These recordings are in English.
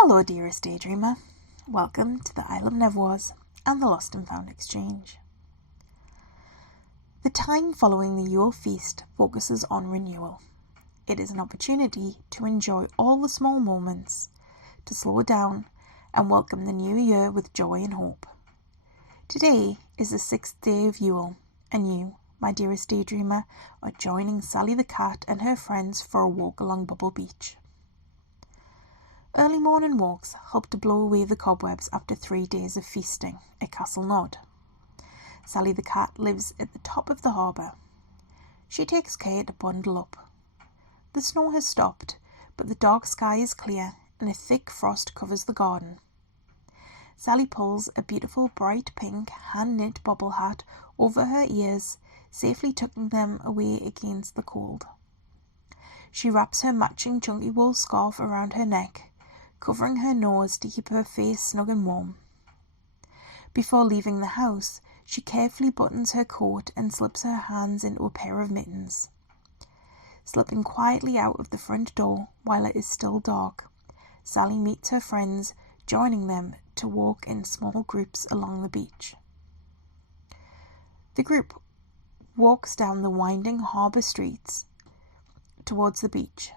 Hello, dearest daydreamer. Welcome to the Isle of Neverwas and the Lost and Found Exchange. The time following the Yule feast focuses on renewal. It is an opportunity to enjoy all the small moments, to slow down and welcome the new year with joy and hope. Today is the 6th day of Yule, and you, my dearest daydreamer, are joining Sally the cat and her friends for a walk along Bubble Beach. Early morning walks help to blow away the cobwebs after 3 days of feasting at Castle Nod. Sally the cat lives at the top of the harbour. She takes care to bundle up. The snow has stopped, but the dark sky is clear and a thick frost covers the garden. Sally pulls a beautiful bright pink hand-knit bobble hat over her ears, safely tucking them away against the cold. She wraps her matching chunky wool scarf around her neck, covering her nose to keep her face snug and warm. Before leaving the house, she carefully buttons her coat and slips her hands into a pair of mittens. Slipping quietly out of the front door while it is still dark, Sally meets her friends, joining them to walk in small groups along the beach. The group walks down the winding harbour streets towards the beach,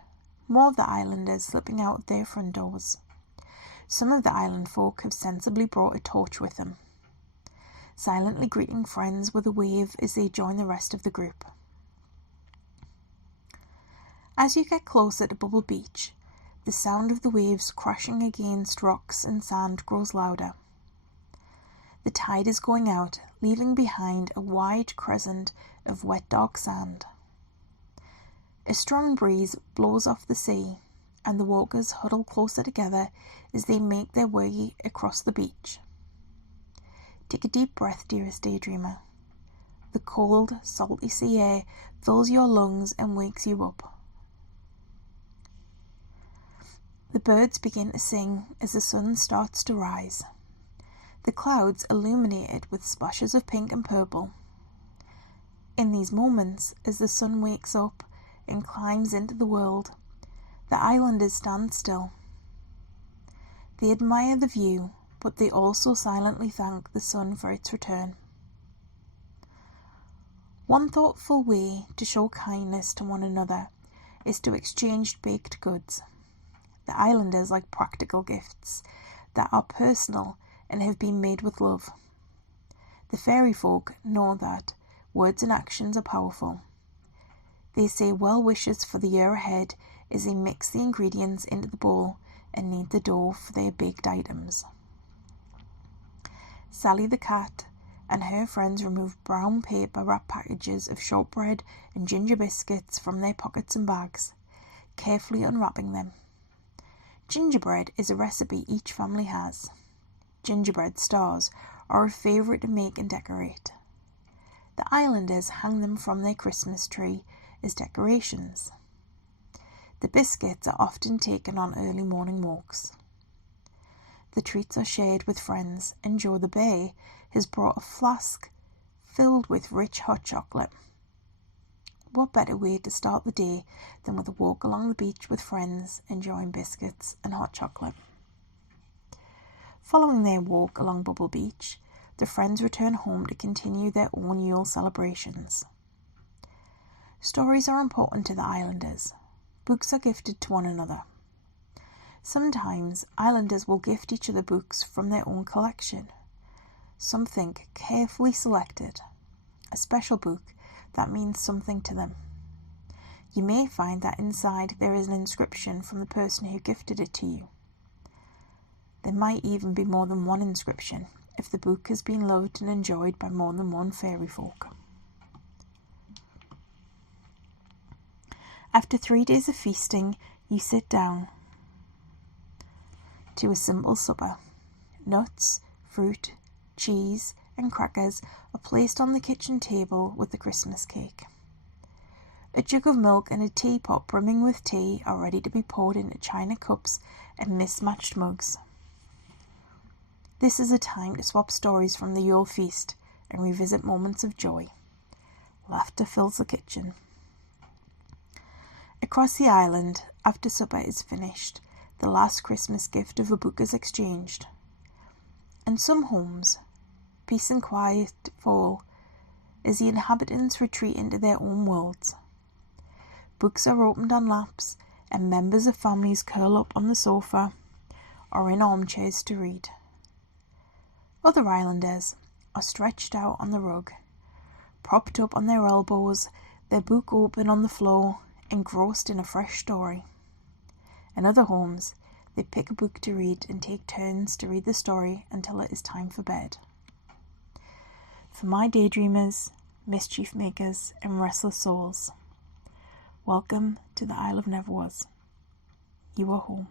more of the islanders slipping out their front doors. Some of the island folk have sensibly brought a torch with them, silently greeting friends with a wave as they join the rest of the group. As you get closer to Bubble Beach, the sound of the waves crashing against rocks and sand grows louder. The tide is going out, leaving behind a wide crescent of wet dark sand. A strong breeze blows off the sea, and the walkers huddle closer together as they make their way across the beach. Take a deep breath, dearest daydreamer. The cold, salty sea air fills your lungs and wakes you up. The birds begin to sing as the sun starts to rise. The clouds illuminate it with splashes of pink and purple. In these moments, as the sun wakes up and climbs into the world, the islanders stand still. They admire the view, but they also silently thank the sun for its return. One thoughtful way to show kindness to one another is to exchange baked goods. The islanders like practical gifts that are personal and have been made with love. The fairy folk know that words and actions are powerful. They say well wishes for the year ahead as they mix the ingredients into the bowl and knead the dough for their baked items. Sally the cat and her friends remove brown paper wrap packages of shortbread and ginger biscuits from their pockets and bags, carefully unwrapping them. Gingerbread is a recipe each family has. Gingerbread stars are a favourite to make and decorate. The islanders hang them from their Christmas tree as decorations. The biscuits are often taken on early morning walks. The treats are shared with friends, and Joe the bear has brought a flask filled with rich hot chocolate. What better way to start the day than with a walk along the beach with friends, enjoying biscuits and hot chocolate. Following their walk along Bubble Beach, the friends return home to continue their own Yule celebrations. Stories are important to the islanders. Books are gifted to one another. Sometimes islanders will gift each other books from their own collection. Something carefully selected, a special book that means something to them. You may find that inside there is an inscription from the person who gifted it to you. There might even be more than one inscription if the book has been loved and enjoyed by more than one fairy folk. After 3 days of feasting, you sit down to a simple supper. Nuts, fruit, cheese, and crackers are placed on the kitchen table with the Christmas cake. A jug of milk and a teapot brimming with tea are ready to be poured into china cups and mismatched mugs. This is a time to swap stories from the Yule feast and revisit moments of joy. Laughter fills the kitchen. Across the island, after supper is finished, the last Christmas gift of a book is exchanged. In some homes, peace and quiet fall as the inhabitants retreat into their own worlds. Books are opened on laps, and members of families curl up on the sofa or in armchairs to read. Other islanders are stretched out on the rug, propped up on their elbows, their book open on the floor, engrossed in a fresh story. In other homes, they pick a book to read and take turns to read the story until it is time for bed. For my daydreamers, mischief makers, and restless souls, welcome to the Isle of Neverwas. You are home.